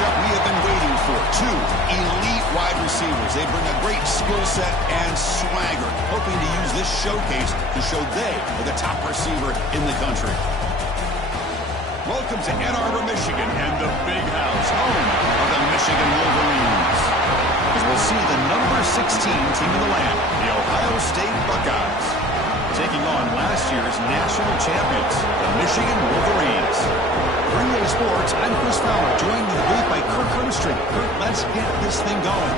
matchup we have been waiting for. Two elite wide receivers. They bring a great skill set and swagger, hoping to use this showcase to show they are the top receiver in the country. Welcome to Ann Arbor, Michigan, and the Big House, home of the Michigan Wolverines. As we'll see the number 16 team in the land, the Ohio State Buckeyes, taking on last year's national champions, the Michigan Wolverines. For EA Sports, I'm Chris Fowler, joined in the booth by Kirk Hermstreet. Kirk, let's get this thing going.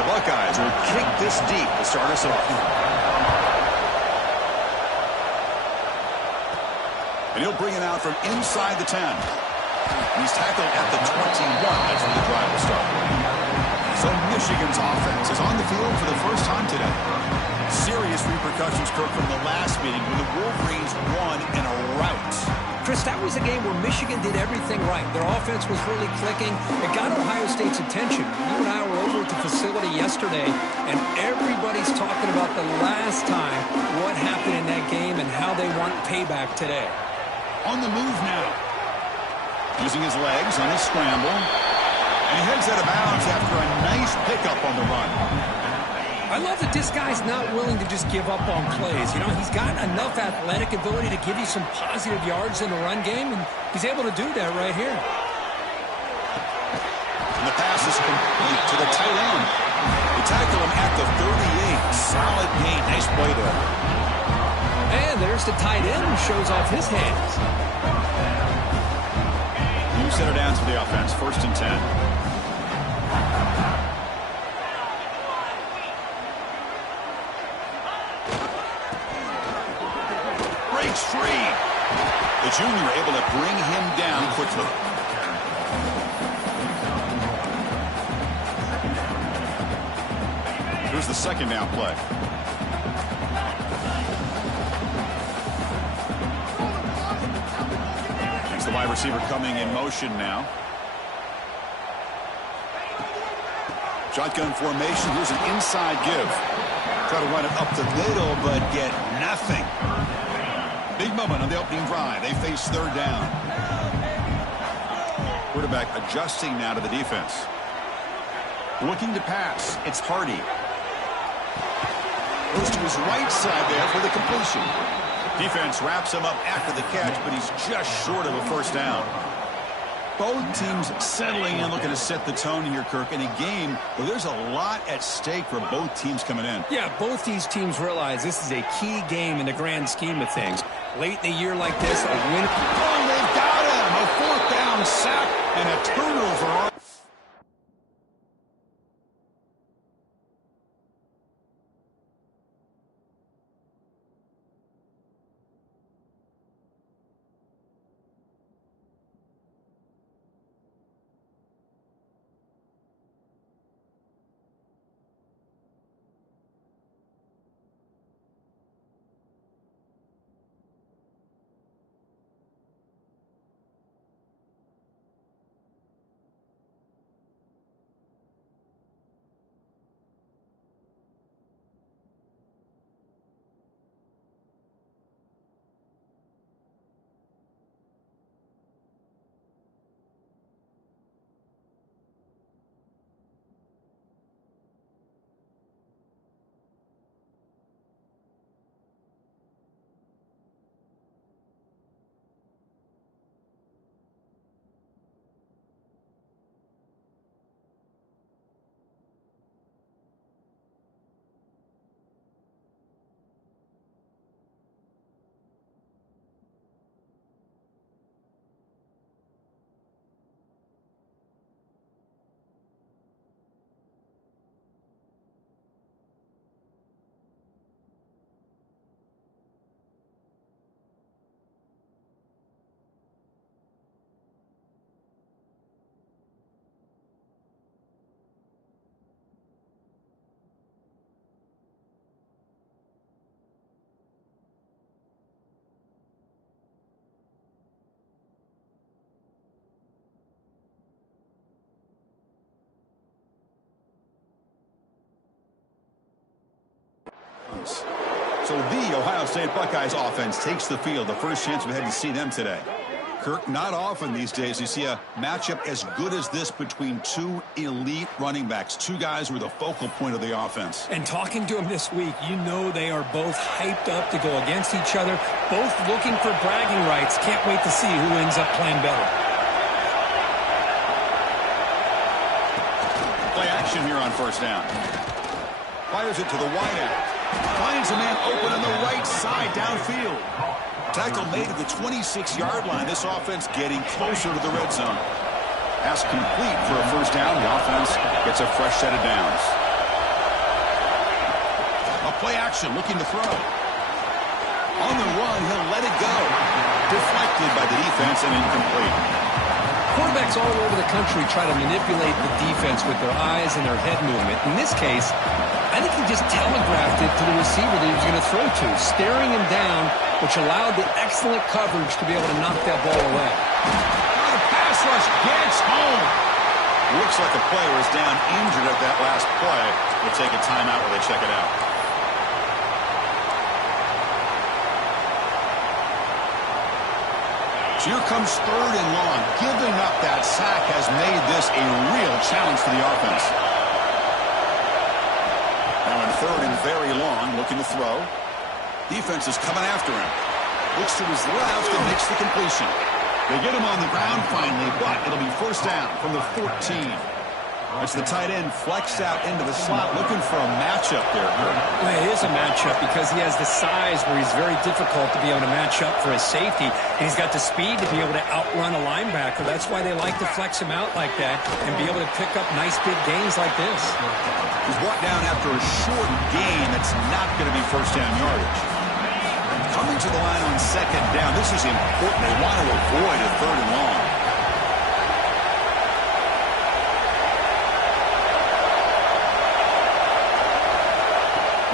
The Buckeyes will kick this deep to start us off. And he'll bring it out from inside the 10. He's tackled at the 21. That's where the drive will start. So Michigan's offense is on the field for the first time today. Serious repercussions, Kirk, from the last meeting when the Wolverines won in a rout. Chris, that was a game where Michigan did everything right. Their offense was really clicking. It got Ohio State's attention. You and I were over at the facility yesterday, and everybody's talking about the last time, what happened in that game, and how they want payback today. On the move now. Using his legs on his scramble. And he heads out of bounds after a nice pickup on the run. I love that this guy's not willing to just give up on plays. You know, he's got enough athletic ability to give you some positive yards in the run game, and he's able to do that right here. And the pass is complete to the tight end. They tackle him at the 38. Solid gain. Nice play there. And there's the tight end who shows off his hands. New set of downs for the offense. 1st and 10. Breaks free. The junior able to bring him down quickly. Here's the 2nd down play. The wide receiver coming in motion now. Shotgun formation. Here's an inside give. Try to run it up the middle, but get nothing. Big moment on the opening drive. They face 3rd down. Quarterback adjusting now to the defense. Looking to pass. It's Hardy. Goes to his right side there for the completion. Defense wraps him up after the catch, but he's just short of a 1st down. Both teams settling in, looking to set the tone here, Kirk, in a game where there's a lot at stake for both teams coming in. Yeah, both these teams realize this is a key game in the grand scheme of things. Late in a year like this, a win. Oh, they've got him! A 4th down sack and a turnover. downs. So the Ohio State Buckeyes offense takes the field. The first chance we had to see them today. Kirk, not often these days you see a matchup as good as this between two elite running backs, two guys who are the focal point of the offense. And talking to them this week, you know they are both hyped up to go against each other, both looking for bragging rights. Can't wait to see who ends up playing better. Play action here on first down. Fires it to the wideout. Finds a man open on the right side downfield. Tackle made at the 26-yard line. This offense getting closer to the red zone. Pass complete for a first down. The offense gets a fresh set of downs. A play action looking to throw. On the run, he'll let it go. Deflected by the defense and incomplete. Quarterbacks all over the country try to manipulate the defense with their eyes and their head movement. In this case, I think he just telegraphed it to the receiver that he was going to throw to, staring him down, which allowed the excellent coverage to be able to knock that ball away. The pass rush gets home. Looks like a player is down injured at that last play. We'll take a timeout while they check it out. Here comes third and long. Giving up that sack has made this a real challenge for the offense. Now in third and very long, looking to throw. Defense is coming after him. Looks to his left and makes the completion. They get him on the ground finally, but it'll be first down from the 14. As the tight end flexed out into the slot, looking for a matchup there. Well, it is a matchup because he has the size where he's very difficult to be able to match up for his safety. And he's got the speed to be able to outrun a linebacker. That's why they like to flex him out like that and be able to pick up nice big gains like this. He's brought down after a short gain that's not going to be first down yardage. Coming to the line on second down. This is important. They want to avoid a third and long.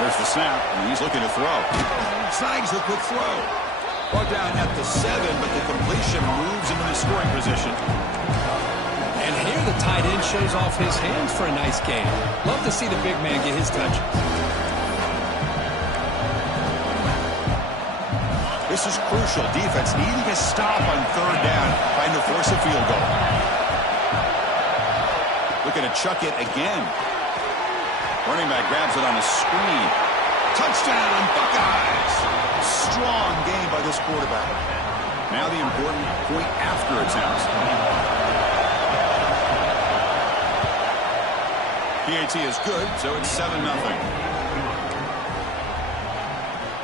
There's the snap, and he's looking to throw. Snags the quick throw. Brought down at the 7, but the completion moves into the scoring position. And here the tight end shows off his hands for a nice game. Love to see the big man get his touches. This is crucial. Defense needing a stop on third down, trying to force a field goal. Looking to chuck it again. Running back grabs it on a screen. Touchdown, Buckeyes! Strong game by this quarterback. Now the important point after attempt. PAT is good, so it's 7-0.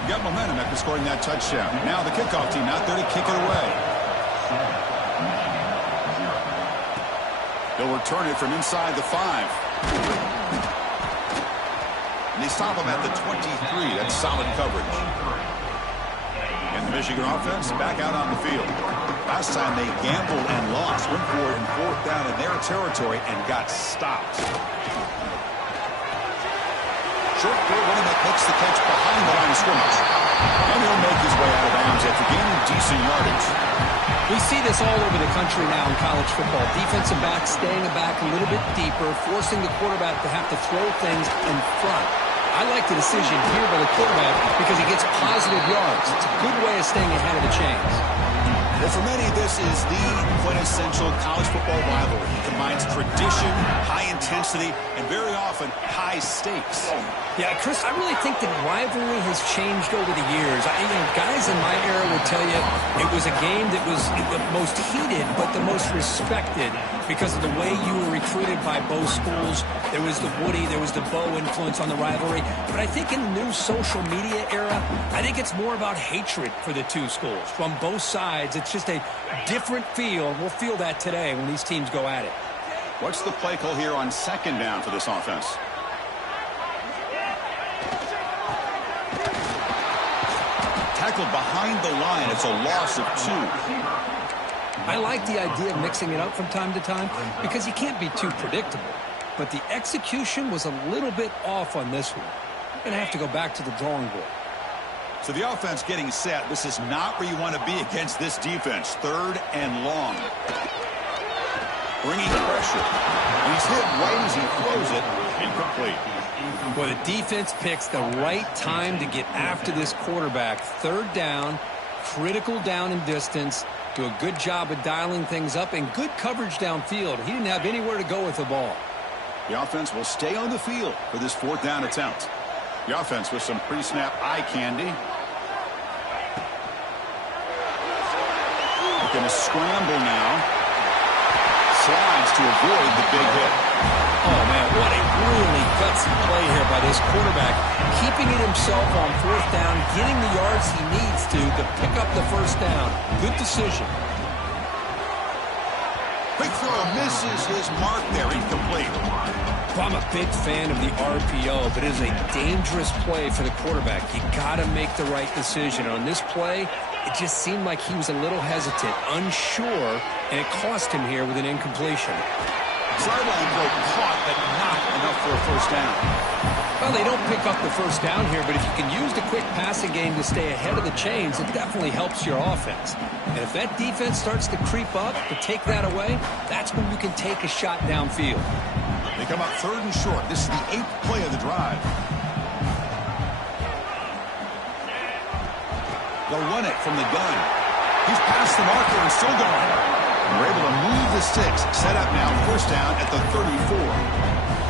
Got momentum after scoring that touchdown. Now the kickoff team out there to kick it away. They'll return it from inside the 5. And they stop him at the 23. That's solid coverage. And the Michigan offense back out on the field. Last time they gambled and lost. Went for it in fourth down in their territory and got stopped. Short throw, running back makes the catch behind the line of scrimmage. And he'll make his way out of bounds after gaining decent yardage. We see this all over the country now in college football. Defensive backs staying back a little bit deeper, forcing the quarterback to have to throw things in front. I like the decision here by the quarterback because he gets positive yards. It's a good way of staying ahead of the chains. Well, for many, this is the quintessential college football rivalry. It combines tradition, high intensity, and very often high stakes. Yeah, Chris, I really think that rivalry has changed over the years. Guys in my era would tell you it was a game that was the most heated but the most respected because of the way you were recruited by both schools. There was the Woody, there was the Bo influence on the rivalry. But I think in the new social media era, I think it's more about hatred for the two schools. From both sides, it's just a different feel. We'll feel that today when these teams go at it. What's the play call here on second down for this offense? Tackled behind the line. It's a loss of 2. I like the idea of mixing it up from time to time because you can't be too predictable. But the execution was a little bit off on this one. Going to have to go back to the drawing board. So the offense getting set. This is not where you want to be against this defense. Third and long. Bringing pressure. And he's hit right as he throws it. Incomplete. Well, the defense picks the right time to get after this quarterback. Third down, critical down and distance. Do a good job of dialing things up and good coverage downfield. He didn't have anywhere to go with the ball. The offense will stay on the field for this fourth down attempt. The offense with some pre-snap eye candy. Looking to scramble now. Slides to avoid the big hit. Oh, man, what a really gutsy play here by this quarterback. Keeping it himself on fourth down, getting the yards he needs to pick up the first down. Good decision. Quick throw misses his mark there, incomplete. Well, I'm a big fan of the RPO, but it is a dangerous play for the quarterback. You got to make the right decision. On this play, it just seemed like he was a little hesitant, unsure, and it cost him here with an incompletion. Sideline throw caught, but not enough for a first down. Well, they don't pick up the first down here, but if you can use the quick passing game to stay ahead of the chains, it definitely helps your offense. And if that defense starts to creep up to take that away, that's when you can take a shot downfield. They come up third and short. This is the 8th play of the drive. They'll run it from the gun. He's past the marker and still going. We're able to move the sticks. Set up now, first down at the 34.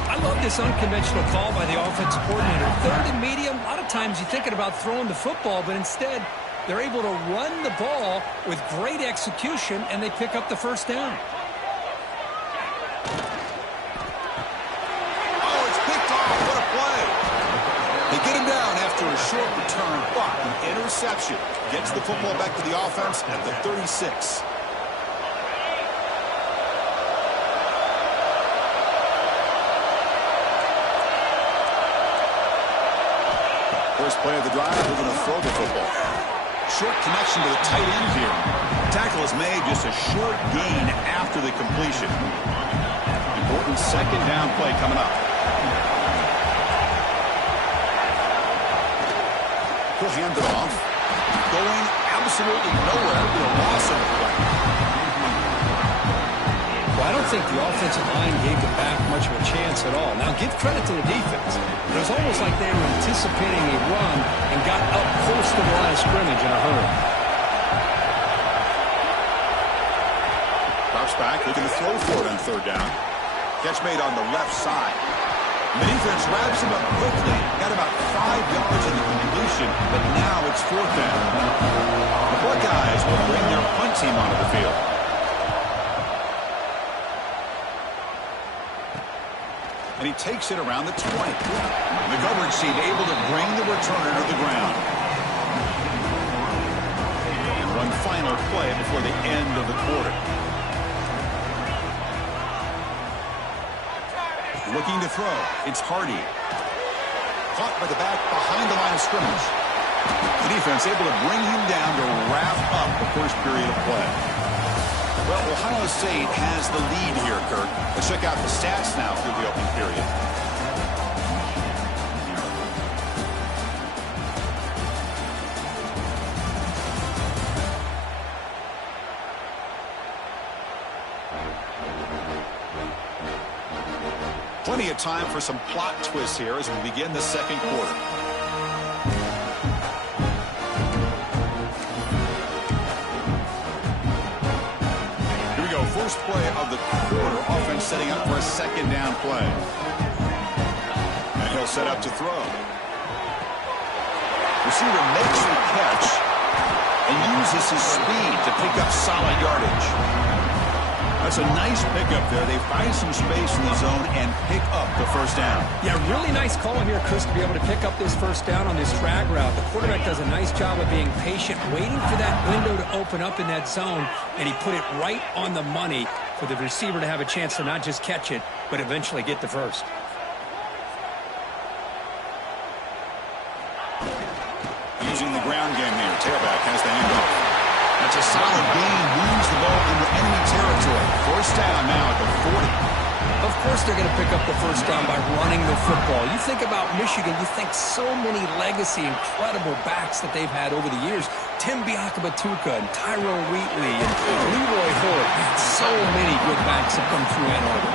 I love this unconventional call by the offensive coordinator. Third and medium, a lot of times you're thinking about throwing the football, but instead they're able to run the ball with great execution, and they pick up the first down. Oh, it's picked off. What a play. They get him down after a short return, but the interception gets the football back to the offense at the 36. First play of the drive, we're going to throw the football. Short connection to the tight end here. Tackle is made, just a short gain after the completion. Important second down play coming up. He'll hand it off. Going absolutely nowhere with a loss of the play. Well, I don't think the offensive line gave the back much of a chance at all. Now, give credit to the defense. It was almost like they were anticipating a run and got up close to the line of scrimmage in a hurry. Drops back, looking to throw for it on third down. Catch made on the left side. The defense wraps him up quickly. Got about 5 yards in the completion, but now it's fourth down. The Buckeyes will bring their punt team onto the field. And he takes it around the 20. The coverage team able to bring the returner to the ground. And one final play before the end of the quarter. Looking to throw. It's Hardy. Caught by the back behind the line of scrimmage. The defense able to bring him down to wrap up the first period of play. Well, Ohio State has the lead here, Kirk. Let's check out the stats now through the opening period. Plenty of time for some plot twists here as we begin the second quarter. First play of the quarter, offense setting up for a second down play. And he'll set up to throw. Receiver makes the catch and uses his speed to pick up solid yardage. That's a nice pickup there. They find some space in the zone and pick up the first down. Yeah, really nice call here, Chris, to be able to pick up this first down on this drag route. The quarterback does a nice job of being patient, waiting for that window to open up in that zone, and he put it right on the money for the receiver to have a chance to not just catch it, but eventually get the first. Using the ground game here. Tailback has the handoff. That's a solid gain. Moves the ball into enemy territory. First down now at the 40. Of course they're going to pick up the first down by running the football. You think about Michigan, you think so many legacy, incredible backs that they've had over the years. Tim Biakabatuka and Tyrone Wheatley and Leroy Hood. So many good backs have come through Ann Arbor.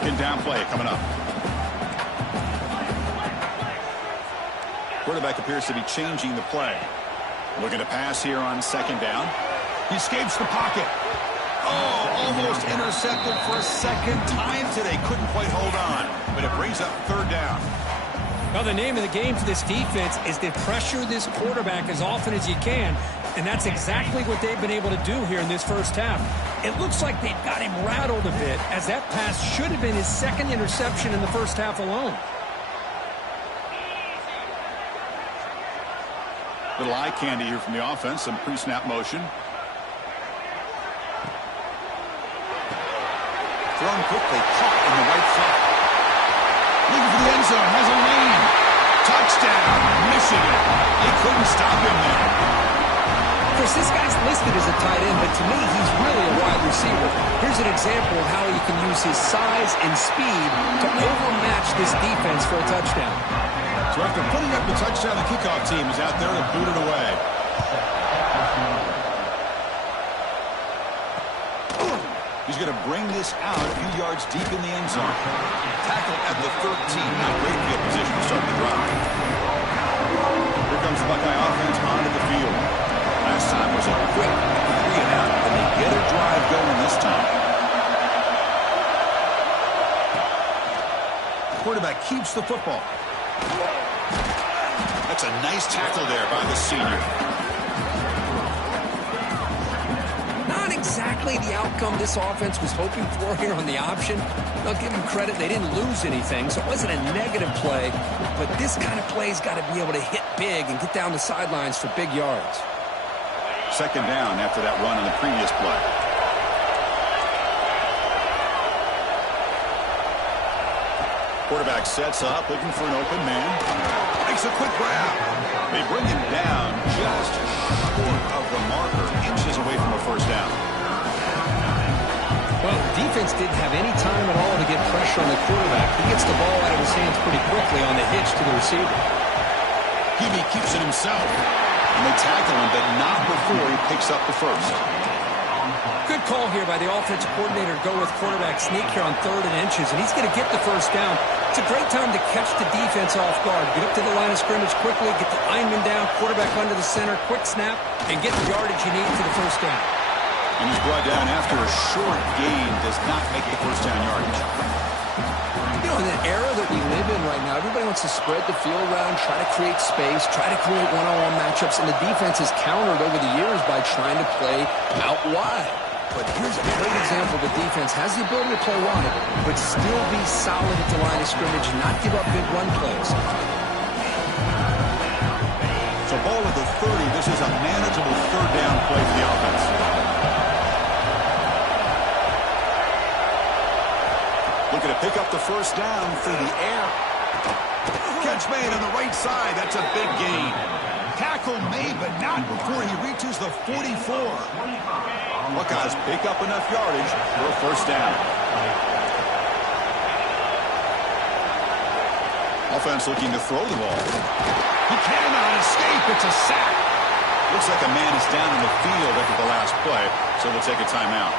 Second down play coming up. Quarterback appears to be changing the play. Looking to pass here on second down. He escapes the pocket. Oh, almost intercepted for a second time today. Couldn't quite hold on, but it brings up third down. Well, the name of the game for this defense is to pressure this quarterback as often as you can, and that's exactly what they've been able to do here in this first half. It looks like they've got him rattled a bit, as that pass should have been his second interception in the first half alone. Little eye candy here from the offense, some pre-snap motion. Thrown quickly, caught in the right flat. Looking for the end zone, has a lane. Touchdown, Michigan. They couldn't stop him there. Of course, this guy's listed as a tight end, but to me, he's really a wide receiver. Here's an example of how he can use his size and speed to overmatch this defense for a touchdown. So after putting up the touchdown, the kickoff team is out there to boot it away. He's going to bring this out a few yards deep in the end zone. Tackle at the 13. Not great field position to start the drive. Here comes the Buckeye offense onto the field. Last time was a quick 3-and-out, and they get a drive going this time. Quarterback keeps the football. That's a nice tackle there by the senior. Not exactly the outcome this offense was hoping for here on the option. I'll give them credit. They didn't lose anything, so it wasn't a negative play. But this kind of play's got to be able to hit big and get down the sidelines for big yards. Second down after that run on the previous play. Quarterback sets up, looking for an open man. Makes a quick grab. They bring him down just short of the marker, inches away from a first down. Well, the defense didn't have any time at all to get pressure on the quarterback. He gets the ball out of his hands pretty quickly on the hitch to the receiver. He keeps it himself. And they tackle him, but not before he picks up the first. Good call here by the offensive coordinator to go with quarterback sneak here on 3rd and inches, and he's going to get the first down. It's a great time to catch the defense off guard. Get up to the line of scrimmage quickly, get the lineman down, quarterback under the center, quick snap, and get the yardage you need for the first down. And he's brought down after a short gain, does not make the first down yardage. You know, in the era that we live in right now, everybody wants to spread the field around, try to create space, try to create one-on-one matchups, and the defense has countered over the years by trying to play out wide. But here's a great example. The defense has the ability to play wide, but still be solid at the line of scrimmage and not give up big run plays. So ball at the 30. This is a manageable third down play for the offense. Looking to pick up the first down through the air. Catch made on the right side. That's a big gain. Tackle made, but not before he reaches the 44. Buckeyes pick up enough yardage for a first down. Offense looking to throw the ball. He cannot escape. It's a sack. Looks like a man is down in the field after the last play, so they'll take a timeout.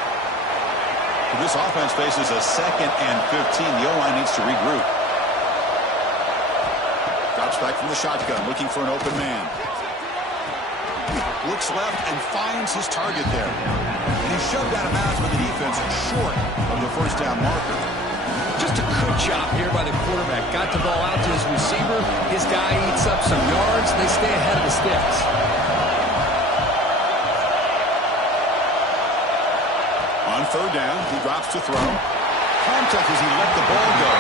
This offense faces a 2nd and 15. The O-line needs to regroup. Drops back from the shotgun, looking for an open man. Looks left and finds his target there. And he's shoved out of bounds by the defense short of the first down marker. Just a good job here by the quarterback. Got the ball out to his receiver. His guy eats up some yards. They stay ahead of the sticks. On third down, he drops to throw. Contact as he let the ball go.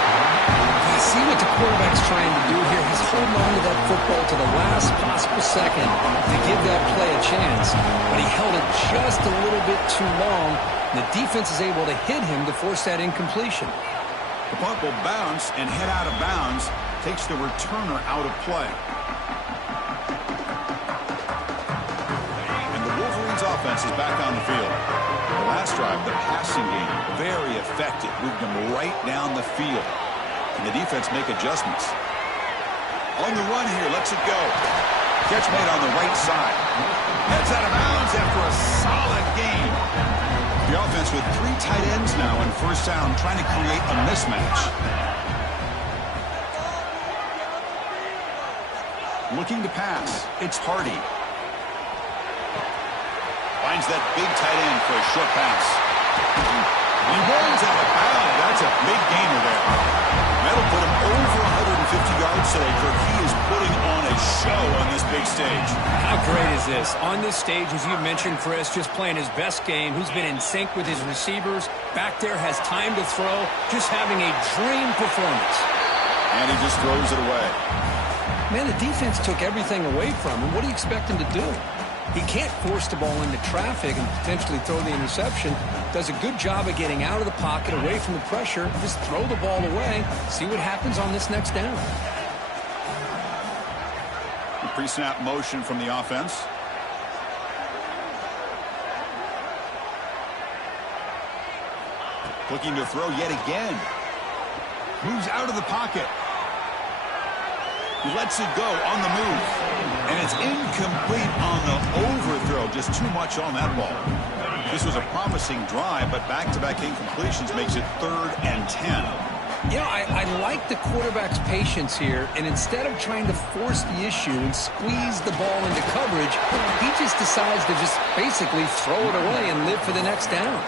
I see what the quarterback's trying to do here. He's holding on to that football to the last possible second to give that play a chance. But he held it just a little bit too long. The defense is able to hit him to force that incompletion. The punt will bounce and head out of bounds. Takes the returner out of play. And the Wolverines offense is back on the field. The last drive, the passing game, very effective. Moved them right down the field. And the defense make adjustments. On the run here, lets it go. Catch made on the right side. Heads out of bounds after a solid game. The offense with 3 tight ends now on first down, trying to create a mismatch. Looking to pass. It's Hardy. Finds that big tight end for a short pass. He runs out of bounds. That's a big gainer there. That'll put him over 150 yards today, Kirk. He is putting on a show on this big stage. How great is this? On this stage, as you mentioned, Chris, just playing his best game. He's been in sync with his receivers. Back there, has time to throw. Just having a dream performance. And he just throws it away. Man, the defense took everything away from him. What do you expect him to do? He can't force the ball into traffic and potentially throw the interception. Does a good job of getting out of the pocket, away from the pressure. Just throw the ball away. See what happens on this next down. The pre-snap motion from the offense. Looking to throw yet again. Moves out of the pocket. He lets it go on the move. And it's incomplete on the overthrow. Just too much on that ball. This was a promising drive, but back-to-back incompletions makes it 3rd and 10. You know, I like the quarterback's patience here, and instead of trying to force the issue and squeeze the ball into coverage, he just decides to just basically throw it away and live for the next down.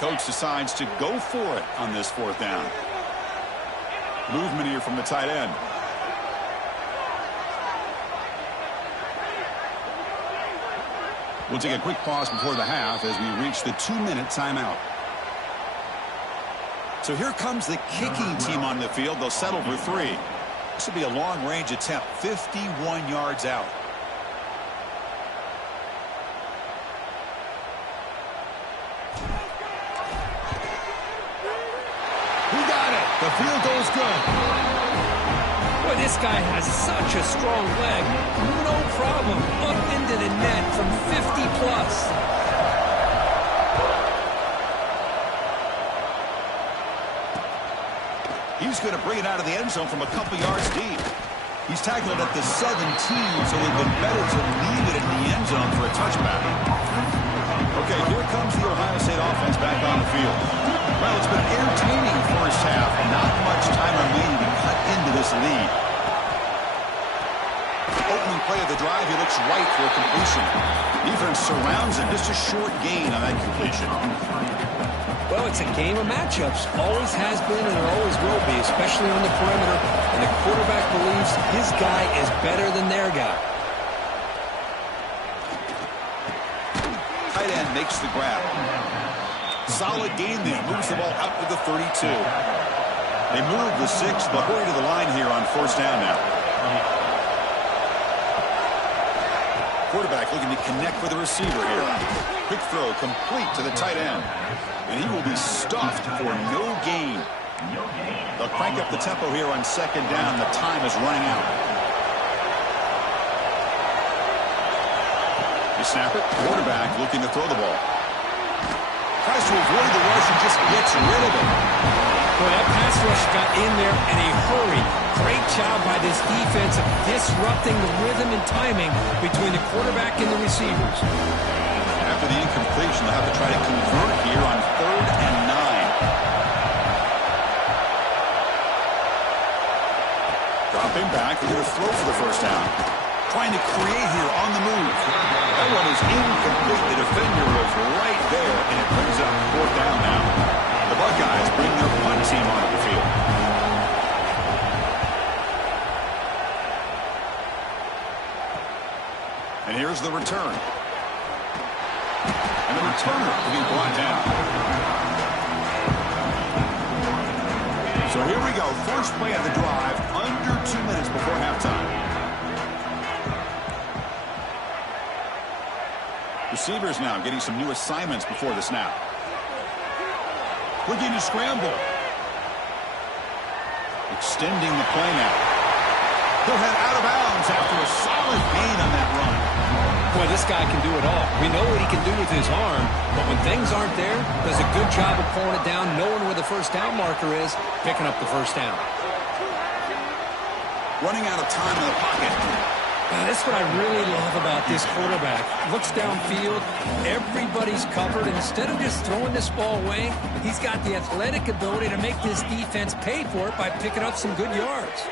Coach decides to go for it on this 4th down. Movement here from the tight end. We'll take a quick pause before the half as we reach the 2-minute timeout. So here comes the kicking team on the field. They'll settle for 3. This will be a long-range attempt, 51 yards out. The field goal's good. Boy, this guy has such a strong leg. No problem. Up into the net from 50+. He's going to bring it out of the end zone from a couple yards deep. He's tackled at the 17, so it would have been better to leave it in the end zone for a touchback. Okay, here comes the Ohio State offense back on the field. Well, it's been an entertaining first half. Not much time remaining to cut into this lead. Opening play of the drive, he looks right for a completion. Defense surrounds him. Just a short gain on that completion. Well, it's a game of matchups. Always has been and it always will be, especially on the perimeter. And the quarterback believes his guy is better than their guy. Tight end makes the grab. Solid gain there. Moves the ball out to the 32. They move the 6. They'll hurry to the line here on 1st down now. Quarterback looking to connect with the receiver here. Quick throw complete to the tight end. And he will be stuffed for no gain. They'll crank up the tempo here on 2nd down. The time is running out. They snap it. Quarterback looking to throw the ball. Tries to avoid the rush and just gets rid of it. Boy, that pass rush got in there in a hurry. Great job by this defense of disrupting the rhythm and timing between the quarterback and the receivers. After the incompletion, they'll have to try to convert here on 3rd and 9. Dropping back, they're going to throw for the 1st down. Trying to create here on the move. That one is incomplete. The defender is right there, and it brings up 4th down now. The Buckeyes bring their punt team onto the field. And here's the return. And the returner will be brought down. So here we go. First play of the drive, under 2 minutes before halftime. Receivers now getting some new assignments before the snap. Looking to scramble. Extending the play now. He'll head out of bounds after a solid gain on that run. Boy, this guy can do it all. We know what he can do with his arm, but when things aren't there, does a good job of pulling it down, knowing where the 1st down marker is, picking up the 1st down. Running out of time in the pocket. That's what I really love about this quarterback. Looks downfield, everybody's covered, and instead of just throwing this ball away, he's got the athletic ability to make this defense pay for it by picking up some good yards.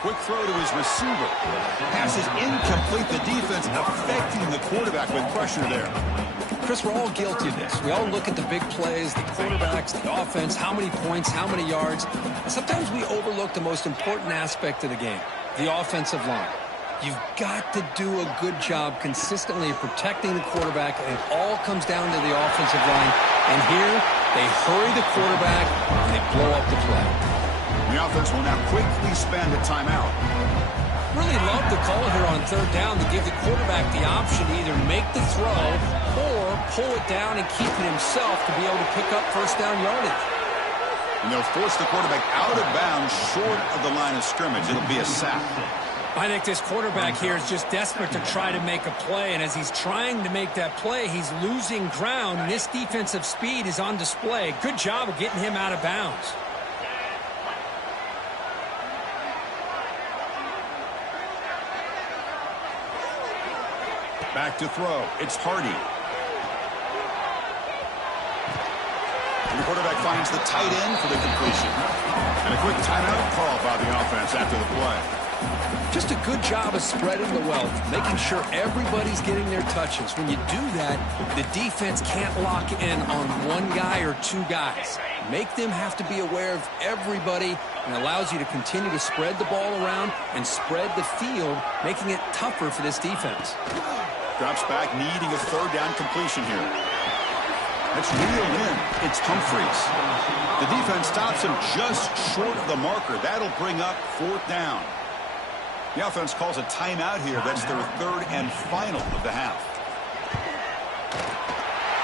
Quick throw to his receiver. Pass is incomplete. The defense affecting the quarterback with pressure there. Chris, we're all guilty of this. We all look at the big plays, the quarterbacks, the offense, how many points, how many yards. Sometimes we overlook the most important aspect of the game, the offensive line. You've got to do a good job consistently of protecting the quarterback, and it all comes down to the offensive line. And here, they hurry the quarterback, and they blow up the play. The offense will now quickly spend a timeout. Really love the call here on third down to give the quarterback the option to either make the throw or pull it down and keep it himself to be able to pick up first down yardage. And they'll force the quarterback out of bounds short of the line of scrimmage. It'll be a sack. I think this quarterback here is just desperate to try to make a play, and as he's trying to make that play, he's losing ground, and this defensive speed is on display. Good job of getting him out of bounds. Back to throw. It's Hardy. And the quarterback finds the tight end for the completion. And a quick timeout call by the offense after the play. Just a good job of spreading the wealth, making sure everybody's getting their touches. When you do that, the defense can't lock in on one guy or two guys. Make them have to be aware of everybody, and allows you to continue to spread the ball around and spread the field, making it tougher for this defense. Drops back, needing a third down completion here. That's reeled in. It's Humphreys. The defense stops him just short of the marker. That'll bring up fourth down. The offense calls a timeout here. That's their third and final of the half.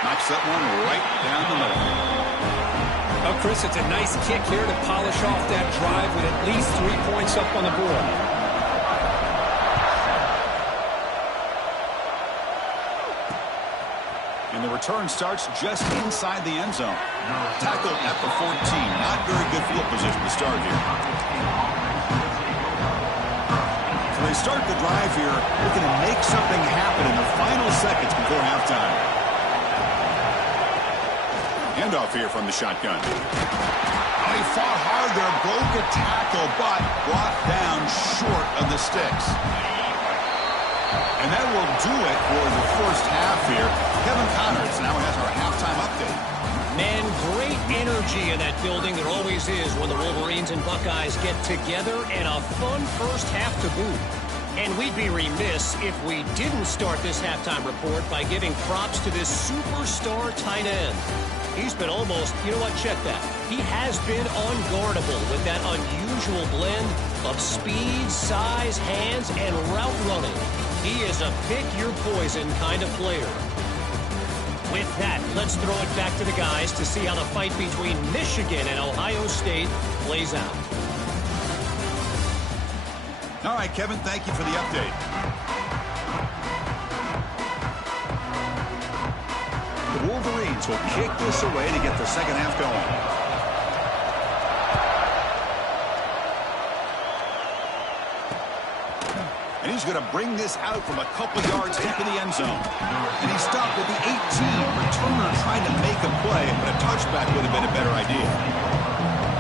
Knocks that one right down the middle. Well, Chris, it's a nice kick here to polish off that drive with at least 3 points up on the board. And the return starts just inside the end zone. Tackled at the 14. Not very good field position to start here. So they start the drive here, looking to make something happen in the final seconds before halftime. Handoff here from the shotgun. Oh, he fought hard there, broke a tackle, but brought down short of the sticks. And that will do it for the first half here. Kevin Connors now has our halftime update. Man, great energy in that building. There always is when the Wolverines and Buckeyes get together, and a fun first half to boot. And we'd be remiss if we didn't start this halftime report by giving props to this superstar tight end. He's been almost, you know what, check that. He has been unguardable with that unusual blend of speed, size, hands, and route running. He is a pick-your-poison kind of player. With that, let's throw it back to the guys to see how the fight between Michigan and Ohio State plays out. All right, Kevin, thank you for the update. The Wolverines will kick this away to get the second half going. And he's going to bring this out from a couple yards deep in the end zone. And he stopped at the 18. Returner trying to make a play, but a touchback would have been a better idea.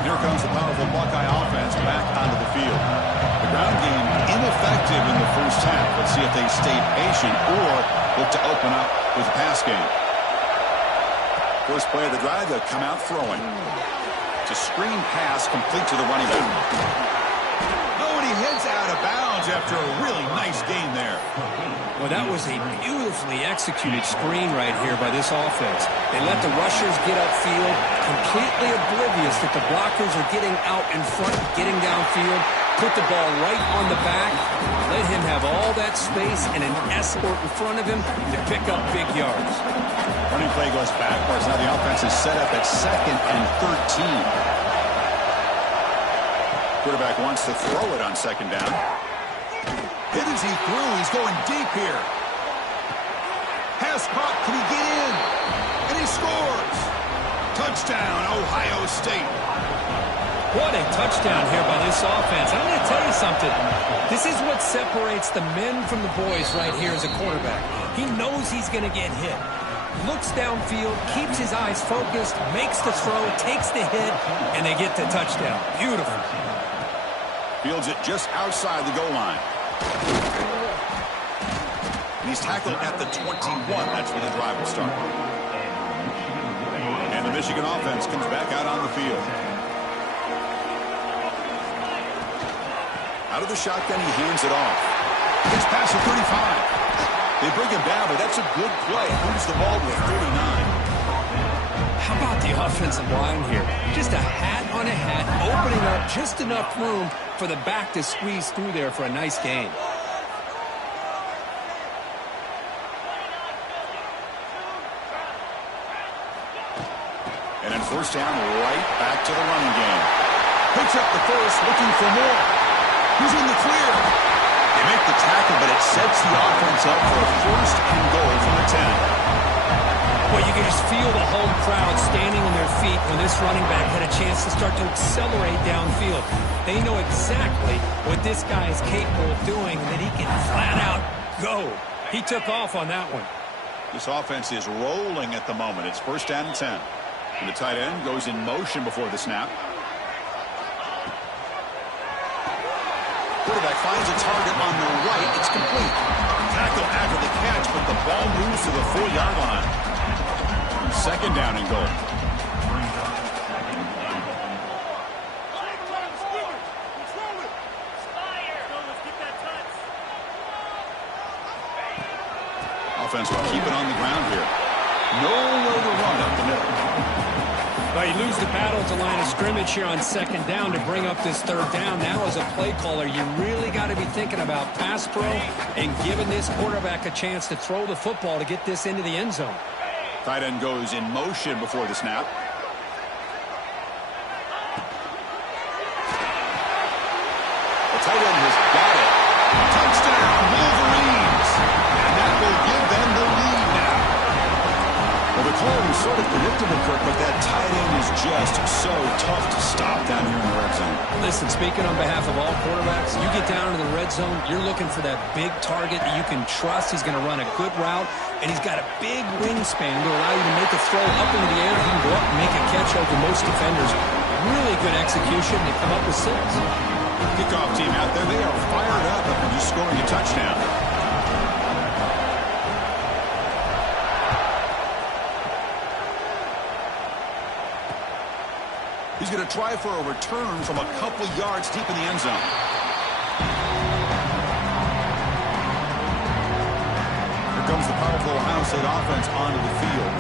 Here comes the powerful Buckeye offense back onto the field. The ground game ineffective in the first half. Let's see if they stay patient or look to open up with the pass game. First play of the drive, they'll come out throwing. It's a screen pass complete to the running back. He heads out of bounds after a really nice gain there. Well, that was a beautifully executed screen right here by this offense. They let the rushers get upfield, completely oblivious that the blockers are getting out in front, getting downfield, put the ball right on the back, let him have all that space and an escort in front of him to pick up big yards. Running play goes backwards. Now the offense is set up at 2nd and 13. Quarterback wants to throw it on 2nd down. Hit as he threw. He's going deep here. Pass caught. Can he get in? And he scores. Touchdown, Ohio State. What a touchdown here by this offense. I'm going to tell you something. This is what separates the men from the boys right here as a quarterback. He knows he's going to get hit. Looks downfield, keeps his eyes focused, makes the throw, takes the hit, and they get the touchdown. Beautiful. Fields it just outside the goal line. And he's tackled at the 21. That's where the drive will start. And the Michigan offense comes back out on the field. Out of the shotgun, he hands it off. Gets past the 35. They bring him down, but that's a good play. Moves the ball with 39. How about the offensive line here? Just a hat on a hat, opening up just enough room for the back to squeeze through there for a nice gain. And then first down, right back to the running game. Picks up the first, looking for more. Who's in the clear? They make the tackle, but it sets the offense up for a first and goal from the 10. Well, you can just feel the home crowd standing on their feet when this running back had a chance to start to accelerate downfield. They know exactly what this guy is capable of doing, and that he can flat out go. He took off on that one. This offense is rolling at the moment. It's first down and 10. And the tight end goes in motion before the snap. Quarterback finds a target on the right. It's complete. Tackle after the catch, but the ball moves to the 4-yard line. Second down and goal. Offense will keep it on the ground here. Nowhere to run up the middle. Well, you lose the battle at the line of scrimmage here on second down to bring up this third down. Now as a play caller, you really got to be thinking about pass pro and giving this quarterback a chance to throw the football to get this into the end zone. Tight end goes in motion before the snap. The tight end has got it. Touchdown, Wolverines! And that will give them the lead now. Well, the call was sort of predictable, Kirk, but that tight end is just so tough to stop down here in the red zone. Listen, speaking on behalf of all quarterbacks, you get down into the red zone, you're looking for that big target that you can trust. He's going to run a good route, and he's got a big wingspan to allow you to make a throw up into the air. He can go up and make a catch over most defenders. Really good execution. They come up with 6. Kickoff team out there, they are fired up after just scoring a touchdown. He's going to try for a return from a couple yards deep in the end zone. Here comes the powerful Ohio State offense onto the field.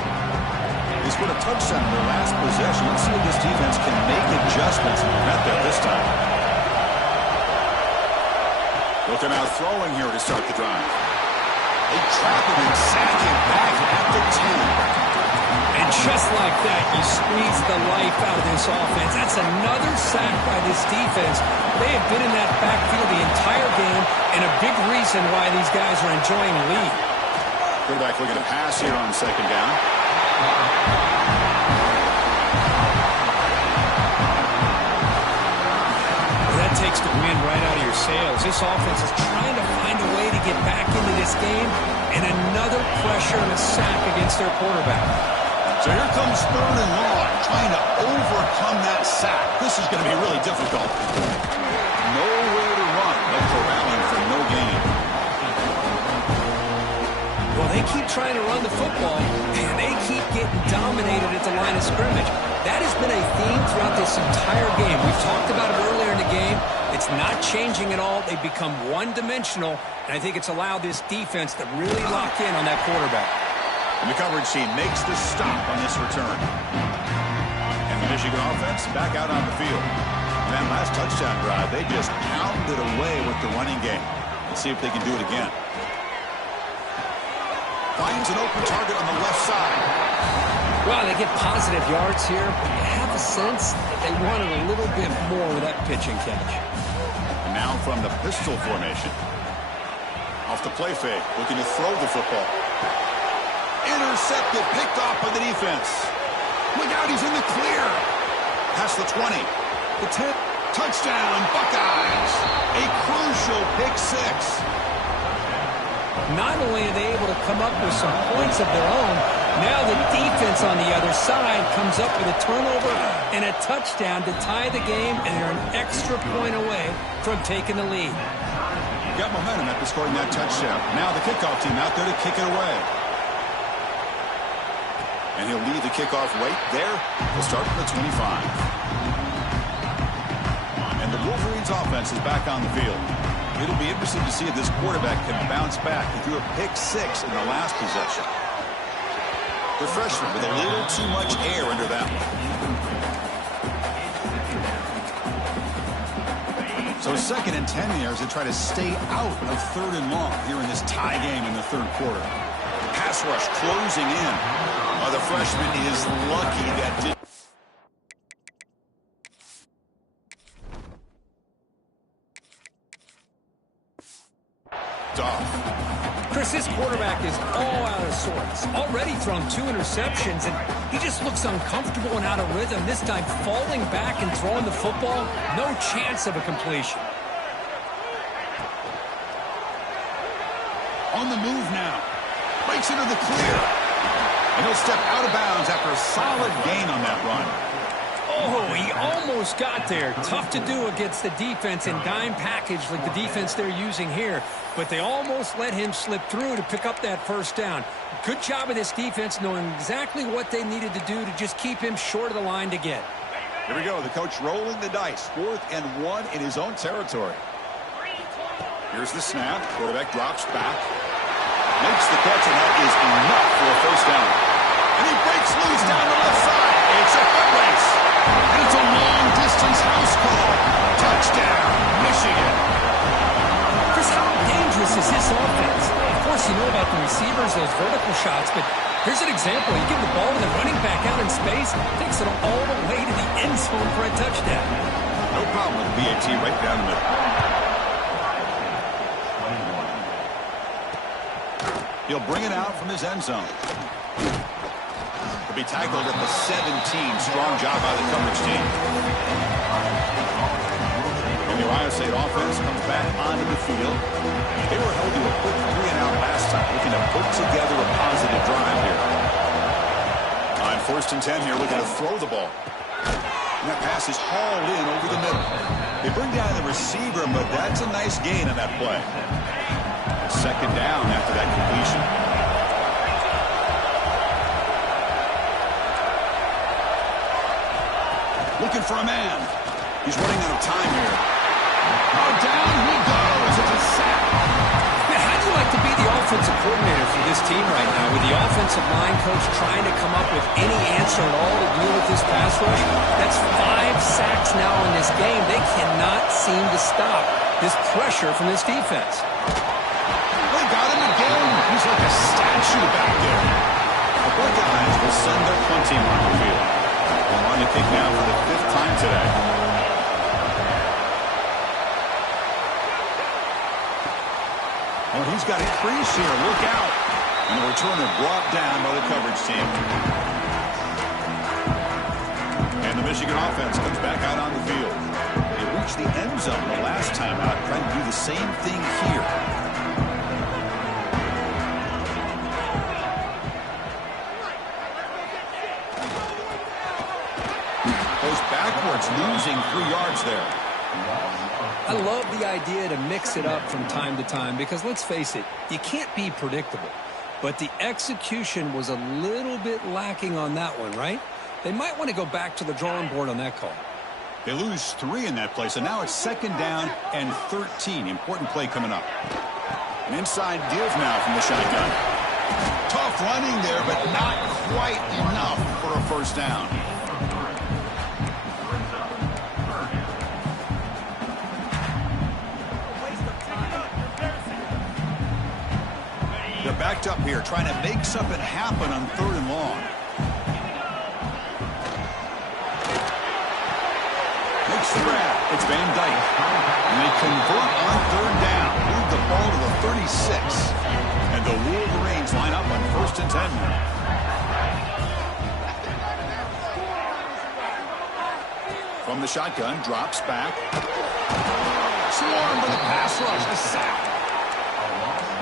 They scored a touchdown in their last possession. Let's see if this defense can make adjustments and prevent that this time. Looking out throwing here to start the drive. They trap him and sack him back at the 10. And just like that, you squeeze the life out of this offense. That's another sack by this defense. They have been in that backfield the entire game, and a big reason why these guys are enjoying the lead. Quarterback looking to pass here on second down. That takes the wind right out of your sails. This offense is trying to find a way to get back into this game, and another pressure and a sack against their quarterback. So here comes third and long, trying to overcome that sack. This is going to be really difficult. Nowhere to run, but corralling for no gain. Well, they keep trying to run the football, and they keep getting dominated at the line of scrimmage. That has been a theme throughout this entire game. We've talked about it earlier in the game. It's not changing at all. They've become one-dimensional, and I think it's allowed this defense to really lock in on that quarterback. And the coverage team makes the stop on this return. And the Michigan offense back out on the field. And that last touchdown drive, they just pounded away with the running game. Let's see if they can do it again. Finds an open target on the left side. Well, they get positive yards here, but you have a sense that they wanted a little bit more with that pitch and catch. And now from the pistol formation. Off the play fake, looking to throw the football. Intercepted, picked off by the defense. Look out, he's in the clear. Past the 20. The touchdown, Buckeyes. A crucial pick six. Not only are they able to come up with some points of their own, now the defense on the other side comes up with a turnover and a touchdown to tie the game, and they're an extra point away from taking the lead. Got momentum after scoring that touchdown. Now the kickoff team out there to kick it away. And he'll lead the kickoff right there. He'll start from the 25. And the Wolverines offense is back on the field. It'll be interesting to see if this quarterback can bounce back. He threw a pick six in the last possession. The freshman with a little too much air under that one. So 2nd and 10 here as they try to stay out of 3rd and long here in this tie game in the 3rd quarter. Pass rush closing in. The freshman is lucky that did. Chris, this quarterback is all out of sorts. Already thrown 2 interceptions, and he just looks uncomfortable and out of rhythm. This time falling back and throwing the football, no chance of a completion. On the move now. Breaks into the clear. And he'll step out of bounds after a solid gain on that run. Oh, he almost got there. Tough to do against the defense in dime package like the defense they're using here. But they almost let him slip through to pick up that first down. Good job of this defense knowing exactly what they needed to do to just keep him short of the line to get. Here we go. The coach rolling the dice. 4th and 1 in his own territory. Here's the snap. Quarterback drops back. Makes the catch, and that is enough for a first down. And he breaks loose down the left side. It's a foot race. And it's a long-distance house call. Touchdown, Michigan. Chris, how dangerous is this offense? Of course, you know about the receivers, those vertical shots, but here's an example. You give the ball to the running back out in space, takes it all the way to the end zone for a touchdown. No problem with BAT right down the middle. He'll bring it out from his end zone. He'll be tackled at the 17. Strong job by the coverage team. And the Ohio State offense comes back onto the field. They were held to a quick 3-and-out last time, looking to put together a positive drive here. On 1st and 10 here, looking to throw the ball. And that pass is hauled in over the middle. They bring down the receiver, but that's a nice gain on that play. 2nd down after that completion. Looking for a man. He's running out of time here. Oh, down he goes. It's a sack. Man, how'd you like to be the offensive coordinator for this team right now with the offensive line coach trying to come up with any answer at all to deal with this pass rush? That's 5 sacks now in this game. They cannot seem to stop this pressure from this defense. Got him again. He's like a statue back there. The Buckeyes will send their punt team on the field. They're on the kick now for the 5th time today. Oh, he's got a crease here. Look out. And the returner brought down by the coverage team. And the Michigan offense comes back out on the field. They reached the end zone the last time out, trying to do the same thing here. Backwards, losing 3 yards there. I love the idea to mix it up from time to time because, let's face it, you can't be predictable. But the execution was a little bit lacking on that one, right? They might want to go back to the drawing board on that call. They lose 3 in that play, so now it's 2nd down and 13. Important play coming up. An inside give now from the shotgun. Tough running there, but not quite enough for a first down. They're backed up here, trying to make something happen on 3rd and long. Makes the grab. It's Van Dyke. And they convert on 3rd down. Move the ball to the 36. And the Wolverines line up on 1st and 10 now. From the shotgun, drops back. Swarmed by the pass rush. A sack.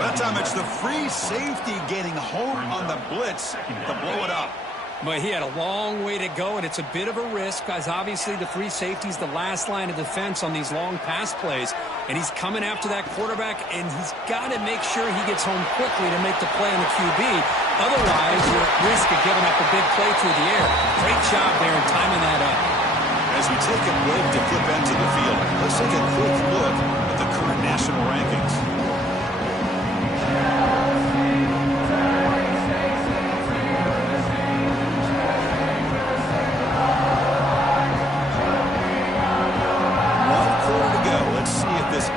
That time it's the free safety getting home on the blitz to blow it up. But he had a long way to go, and it's a bit of a risk, because obviously the free safety is the last line of defense on these long pass plays. And he's coming after that quarterback, and he's got to make sure he gets home quickly to make the play on the QB. Otherwise, you're at risk of giving up a big play through the air. Great job there in timing that up. As we take a break to flip into the field, let's take a quick look at the current national rankings.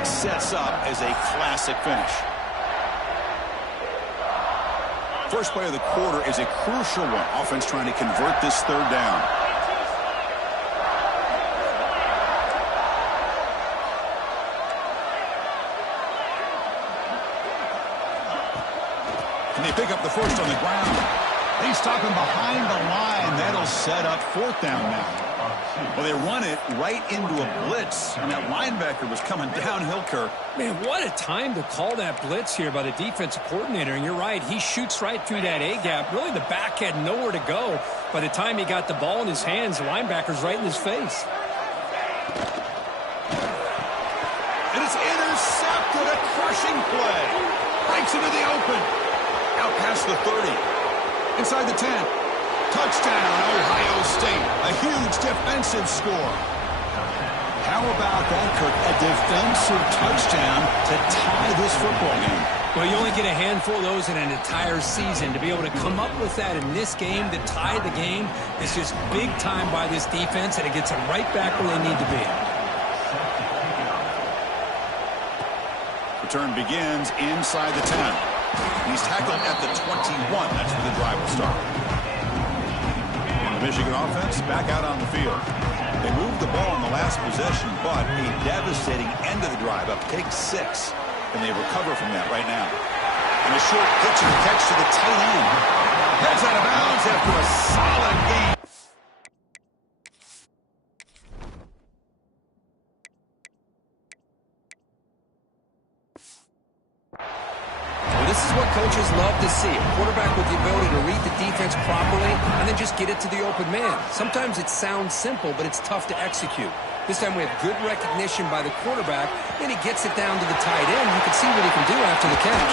Sets up as a classic finish. First play of the quarter is a crucial one. Offense trying to convert this third down. Can they pick up the first on the ground? He's stopping behind the line. That'll set up fourth down now. Well, they run it right into a blitz, and that linebacker was coming downhill, Kirk. Man, what a time to call that blitz here by the defensive coordinator. And you're right, he shoots right through that A-gap. Really, the back had nowhere to go. By the time he got the ball in his hands, the linebacker's right in his face. And it's intercepted, a crushing play. Breaks into the open. Out past the 30. Inside the 10. Touchdown, Ohio State. A huge defensive score. How about that, Kirk? A defensive touchdown to tie this football game. Well, you only get a handful of those in an entire season. To be able to come up with that in this game to tie the game is just big time by this defense, and it gets them right back where they need to be. Return begins inside the 10. He's tackled at the 21. That's where the drive will start. The Michigan offense back out on the field. They moved the ball in the last possession, but a devastating end of the drive, up take 6. And they recover from that right now. And a short pitch and catch to the tight end. Heads out of bounds after a solid game. This is what coaches love to see. A quarterback with the ability to read the defense properly and then just get it to the open man. Sometimes it sounds simple, but it's tough to execute. This time we have good recognition by the quarterback, and he gets it down to the tight end. You can see what he can do after the catch.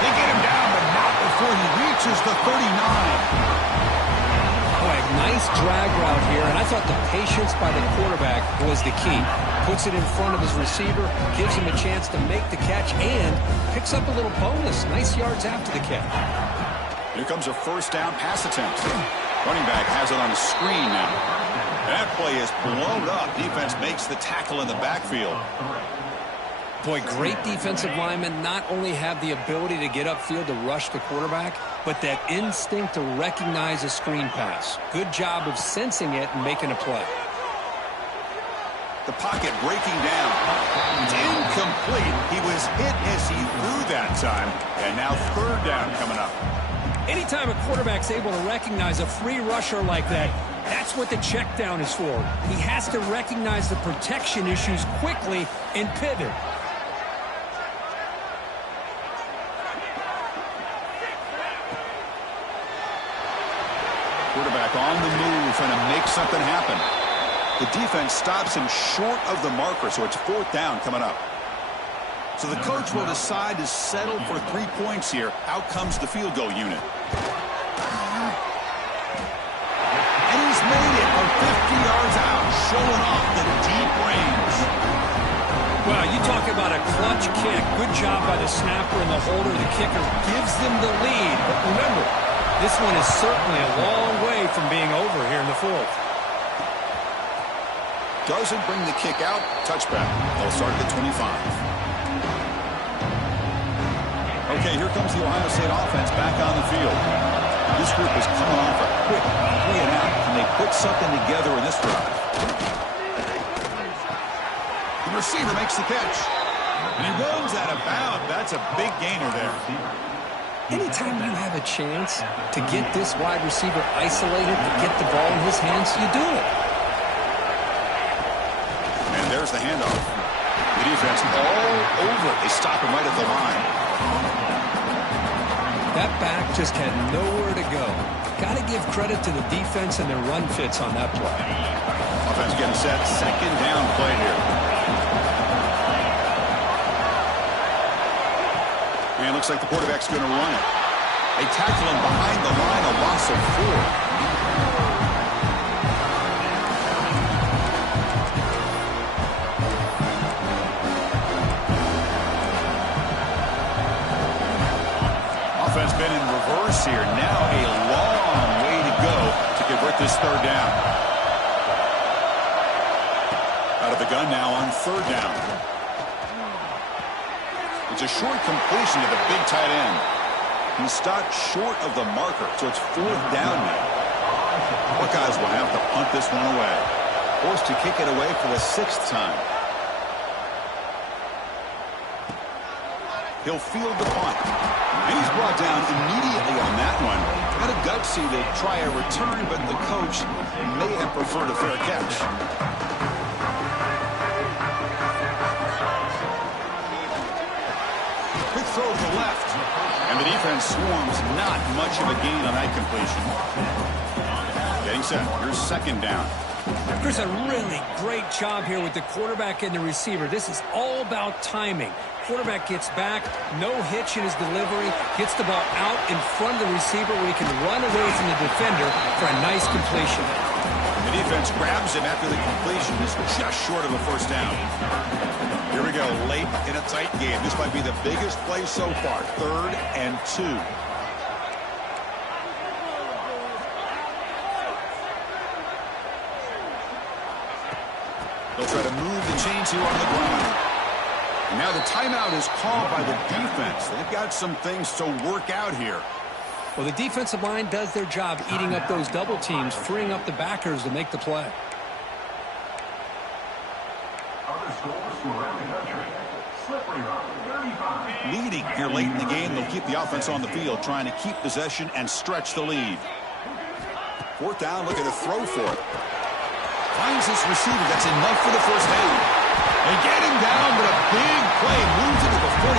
They get him down, but not before he reaches the 39. Boy, nice drag route here, and I thought the patience by the quarterback was the key. Puts it in front of his receiver, gives him a chance to make the catch, and picks up a little bonus. Nice yards after the catch. Here comes a first down pass attempt. Running back has it on the screen now. That play is blown up. Defense makes the tackle in the backfield. Boy, great defensive linemen not only have the ability to get upfield to rush the quarterback, but that instinct to recognize a screen pass. Good job of sensing it and making a play. The pocket breaking down. It's incomplete. He was hit as he threw that time. And now third down coming up. Anytime a quarterback's able to recognize a free rusher like that, that's what the check down is for. He has to recognize the protection issues quickly and pivot. Quarterback on the move, trying to make something happen. The defense stops him short of the marker, so it's fourth down coming up. So the coach will decide to settle for 3 points here. Out comes the field goal unit. And he's made it from 50 yards out, showing off the deep range. Well, you talk about a clutch kick. Good job by the snapper and the holder. The kicker gives them the lead. But remember, this one is certainly a long way from being over here in the fourth. Doesn't bring the kick out. Touchback. They'll start at the 25. Okay, here comes the Ohio State offense back on the field. This group is coming off a quick 3 and out. Can they put something together in this drive? The receiver makes the catch. And he runs out of bounds. That's a big gainer there. Anytime you have a chance to get this wide receiver isolated, to get the ball in his hands, you do it. There's the handoff. The defense all over it. They stop him right at the line. That back just had nowhere to go. Got to give credit to the defense and their run fits on that play. Offense getting set. Second down play here. And looks like the quarterback's going to run it. They tackle him behind the line, a loss of 4. Offense been in reverse here. Now a long way to go to convert this third down. Out of the gun now on third down. It's a short completion to the big tight end. He stopped short of the marker, so it's fourth down now. Buckeyes will have to punt this one away. Forced to kick it away for the 6th time. He'll field the punt. And he's brought down immediately on that one. Had a gutsy to try a return, but the coach may have preferred a fair catch. Quick throw to the left. And the defense swarms. Not much of a gain on that completion. Getting set. Here's second down. Chris, a really great job here with the quarterback and the receiver. This is all about timing. Quarterback gets back, no hitch in his delivery, gets the ball out in front of the receiver where he can run away from the defender for a nice completion. The defense grabs him after the completion. Is just short of a first down. Here we go, late in a tight game. This might be the biggest play so far. 3rd and 2. They'll try to move the chains here on the ground. And now the timeout is called by the defense. They've got some things to work out here. Well, the defensive line does their job eating up those double teams, freeing up the backers to make the play. Leading here late in the game, they'll keep the offense on the field, trying to keep possession and stretch the lead. 4th down, looking to throw for it. Finds his receiver. That's enough for the first down. They get him down, but a big play moves into the 45.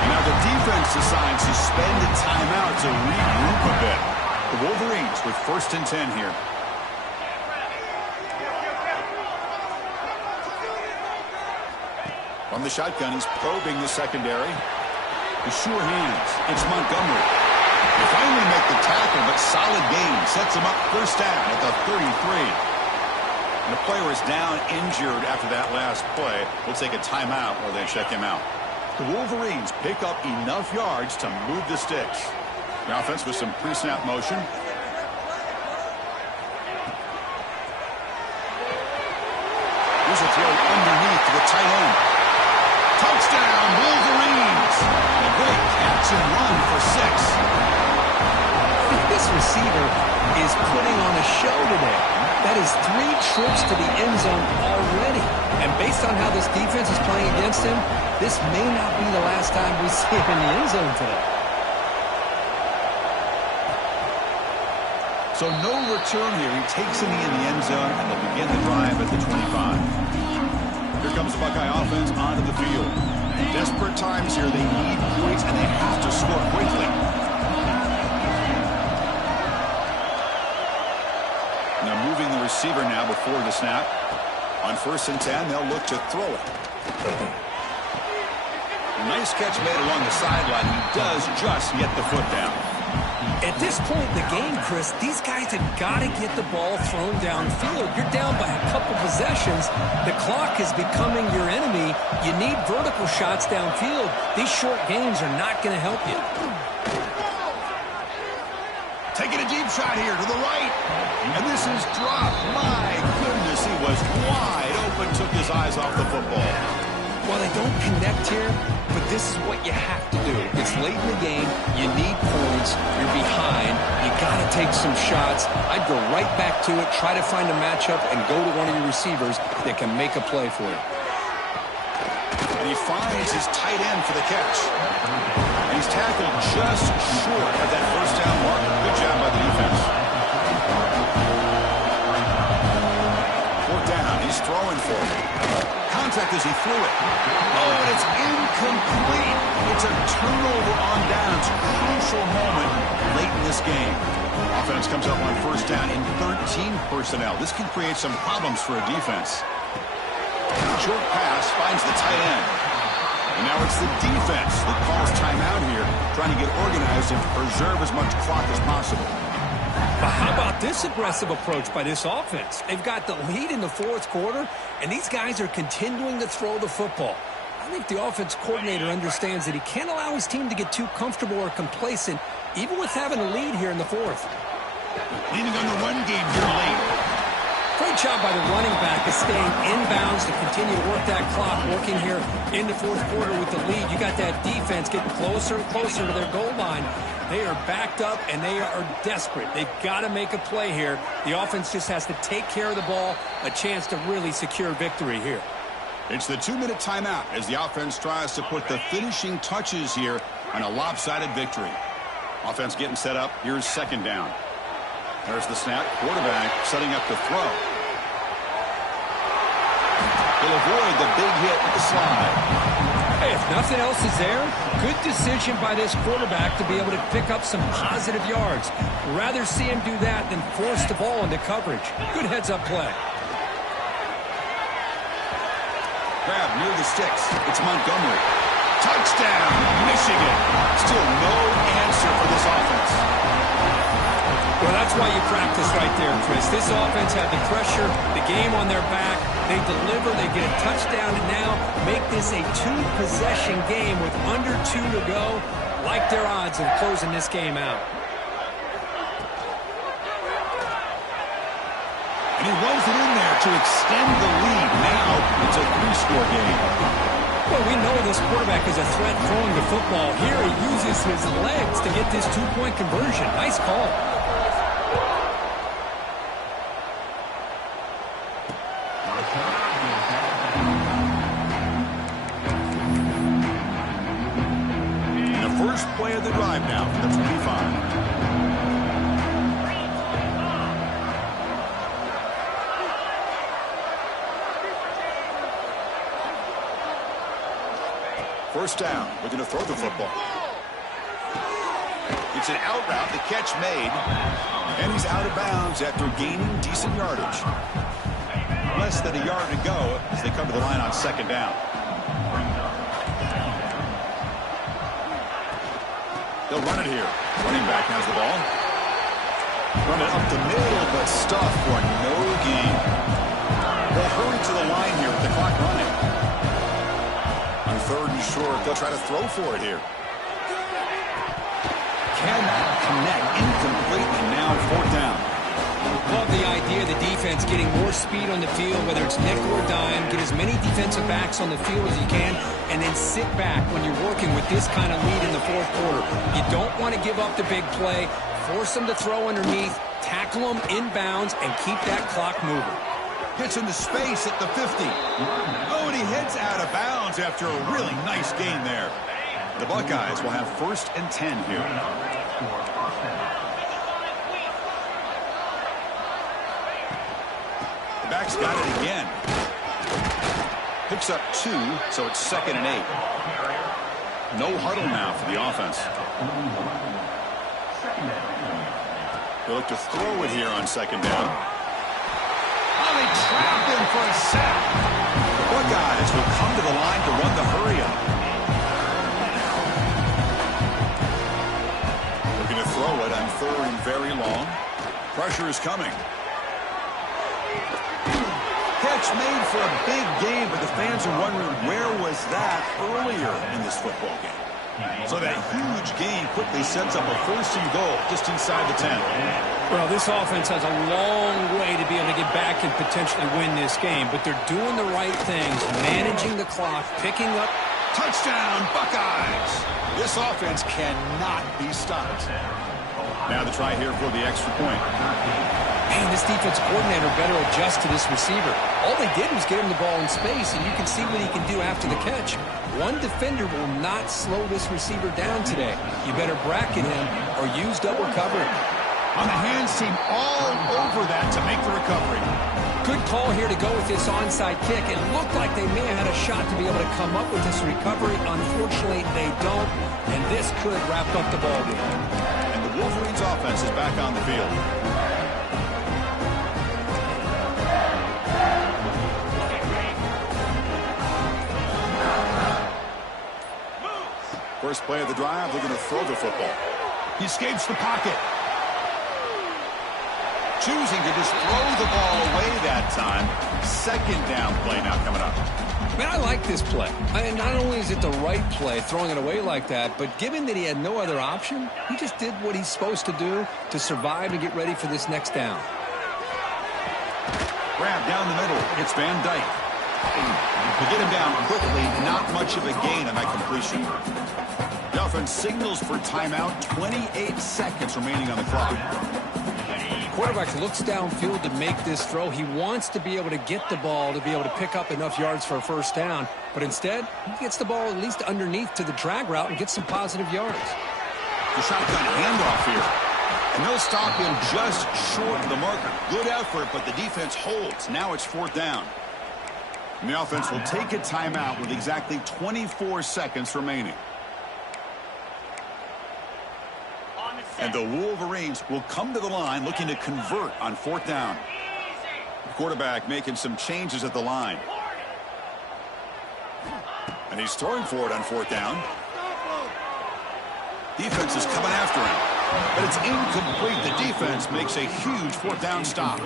And now the defense decides to spend a timeout to regroup a bit. The Wolverines with 1st and 10 here. From the shotgun, he's probing the secondary. With sure hands, it's Montgomery. They finally make the tackle, but solid gain. Sets him up first down at the 33. And the player is down injured after that last play. We'll take a timeout while they check him out. The Wolverines pick up enough yards to move the sticks. The offense with some pre-snap motion. Here's a throw underneath to the tight end. Touchdown, Wolverines! And a great catch and run for 6. This receiver is putting on a show today. That is 3 trips to the end zone already. And based on how this defense is playing against him, this may not be the last time we see him in the end zone today. So no return here. He takes it in the end zone, and they'll begin the drive at the 25. Here comes the Buckeye offense onto the field. Desperate times here. They need points, and they have to score quickly. Now moving the receiver now before the snap. On 1st and 10, they'll look to throw it. A nice catch made along the sideline. He does just get the foot down. At this point in the game, Chris, these guys have got to get the ball thrown downfield. You're down by a couple possessions. The clock is becoming your enemy. You need vertical shots downfield. These short gains are not going to help you. Taking a deep shot here to the right. And this is dropped. My goodness, he was wide open, took his eyes off the football. Well, they don't connect here, but this is what you have to do. It's late in the game. You need points. You're behind. You got to take some shots. I'd go right back to it, try to find a matchup, and go to one of your receivers that can make a play for you. And he finds his tight end for the catch. And he's tackled just short of that first down mark. Good job by the defense. Fourth down. He's throwing for it. Contact as he threw it. Oh, and it's incomplete. It's a turnover on downs. Crucial moment late in this game. Offense comes up on first down in 13 personnel. This can create some problems for a defense. Short pass finds the tight end. And now it's the defense that calls timeout here, trying to get organized and preserve as much clock as possible. But how about this aggressive approach by this offense? They've got the lead in the fourth quarter, and these guys are continuing to throw the football. I think the offense coordinator understands that he can't allow his team to get too comfortable or complacent, even with having a lead here in the fourth. Leaning on the run game here late. Great job by the running back of staying inbounds to continue to work that clock, working here in the fourth quarter with the lead. You got that defense getting closer and closer to their goal line. They are backed up, and they are desperate. They've got to make a play here. The offense just has to take care of the ball, a chance to really secure victory here. It's the 2-minute timeout as the offense tries to put the finishing touches here on a lopsided victory. Offense getting set up. Here's second down. There's the snap. Quarterback setting up to throw. He'll avoid the big hit with the slide. Hey, if nothing else is there, good decision by this quarterback to be able to pick up some positive yards. Rather see him do that than force the ball into coverage. Good heads-up play. Grab near the sticks. It's Montgomery. Touchdown, Michigan. Still no answer for this offense. Well, that's why you practice right there, Chris. This offense had the pressure, the game on their back. They deliver, they get a touchdown, and now make this a two-possession game with under 2 to go. Like their odds of closing this game out. And he runs it in there to extend the lead. Now it's a 3-score game. Well, we know this quarterback is a threat throwing the football. Here he uses his legs to get this 2-point conversion. Nice call. First play of the drive now for the 25. First down, looking to throw the football. It's an out route, the catch made, and he's out of bounds after gaining decent yardage. Less than a yard to go as they come to the line on second down. They'll run it here. Running back has the ball. Run it up the middle, but stuff for no gain. They'll hurry to the line here with the clock running. On third and short, they'll try to throw for it here. Cannot connect. Incomplete, and now fourth down. Love the idea of the defense getting more speed on the field, whether it's nickel or dime. Get as many defensive backs on the field as you can, and then sit back when you're working with this kind of lead in the fourth quarter. You don't want to give up the big play. Force them to throw underneath, tackle them inbounds, and keep that clock moving. Gets into space at the 50. Oh, and he heads out of bounds after a really nice gain there. The Buckeyes will have first and 10 here. Back's got it again. Picks up 2, so it's second and 8. No huddle now for the offense. They'll look to throw it here on second down. Oh, they trap him for a sack. The Buckeyes will come to the line to run the hurry-up. Looking to throw it on third and very long. Pressure is coming. Catch made for a big game, but the fans are wondering where was that earlier in this football game. So that huge gain quickly sets up a first and goal just inside the 10. Well, this offense has a long way to be able to get back and potentially win this game, but they're doing the right things, managing the clock, picking up. Touchdown, Buckeyes! This offense cannot be stopped. Now the try here for the extra point. Man, this defense coordinator better adjust to this receiver. All they did was get him the ball in space, and you can see what he can do after the catch. One defender will not slow this receiver down today. You better bracket him or use double coverage. On the hands team all over that to make the recovery. Good call here to go with this onside kick. It looked like they may have had a shot to be able to come up with this recovery. Unfortunately, they don't, and this could wrap up the ball game. And the Wolverines offense is back on the field. First play of the drive, they're going to throw the football. He escapes the pocket. Choosing to just throw the ball away that time. Second down play now coming up. Man, I like this play. And not only is it the right play, throwing it away like that, but given that he had no other option, he just did what he's supposed to do to survive and get ready for this next down. Grab down the middle. It's Van Dyke. To get him down quickly, not much of a gain on that completion. The offense signals for timeout. 28 seconds remaining on the clock. Quarterback looks downfield to make this throw. He wants to be able to get the ball to be able to pick up enough yards for a first down. But instead, he gets the ball at least underneath to the drag route and gets some positive yards. The shotgun handoff here. And they'll stop him just short of the marker. Good effort, but the defense holds. Now it's fourth down. And the offense will take a timeout with exactly 24 seconds remaining. And the Wolverines will come to the line looking to convert on fourth down. The quarterback making some changes at the line. And he's throwing for it on fourth down. Defense is coming after him. But it's incomplete. The defense makes a huge fourth down stop.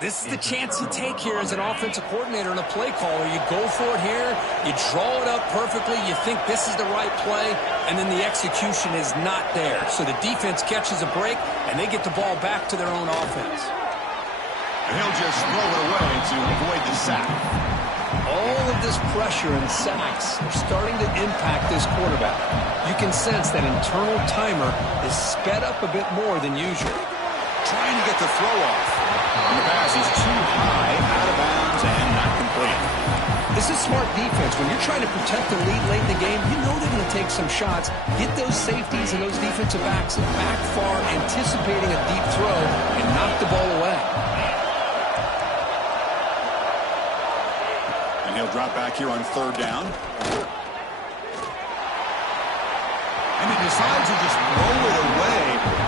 This is the chance you take here as an offensive coordinator and a play caller. You go for it here, you draw it up perfectly, you think this is the right play, and then the execution is not there. So the defense catches a break, and they get the ball back to their own offense. And he'll just throw it away to avoid the sack. All of this pressure and sacks are starting to impact this quarterback. You can sense that internal timer is sped up a bit more than usual. Trying to get the throw off. And the pass is too high, out of bounds, and not complete. This is smart defense. When you're trying to protect the lead late in the game, you know they're going to take some shots. Get those safeties and those defensive backs back far, anticipating a deep throw, and knock the ball away. And he'll drop back here on third down. And he decides to just throw it away.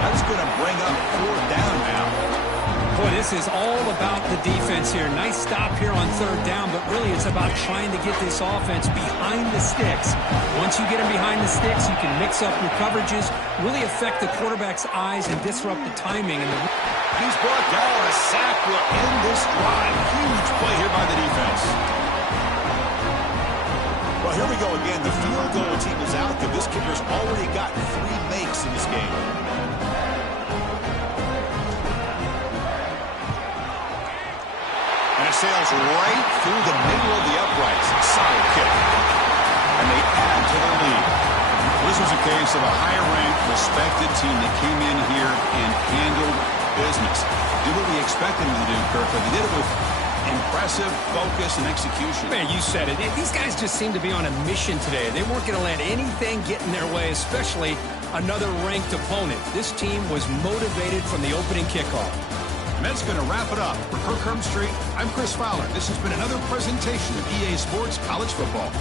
That's going to bring up fourth down now. Boy, this is all about the defense here. Nice stop here on third down, but really it's about trying to get this offense behind the sticks. Once you get them behind the sticks, you can mix up your coverages, really affect the quarterback's eyes and disrupt the timing. And he's brought down. A sack will end this drive. Huge play here by the defense. Well, here we go again. The field goal team is out there. This kicker's already got 3 makes in this game. And it sails right through the middle of the uprights. Solid kick. And they add to their lead. This was a case of a higher-ranked, respected team that came in here and handled business. Did what we expected them to do, Kirk, but they did it with impressive focus and execution. Man, you said it. These guys just seem to be on a mission today. They weren't going to let anything get in their way, especially another ranked opponent. This team was motivated from the opening kickoff. And that's going to wrap it up. For Kirk Street, I'm Chris Fowler. This has been another presentation of EA Sports College Football.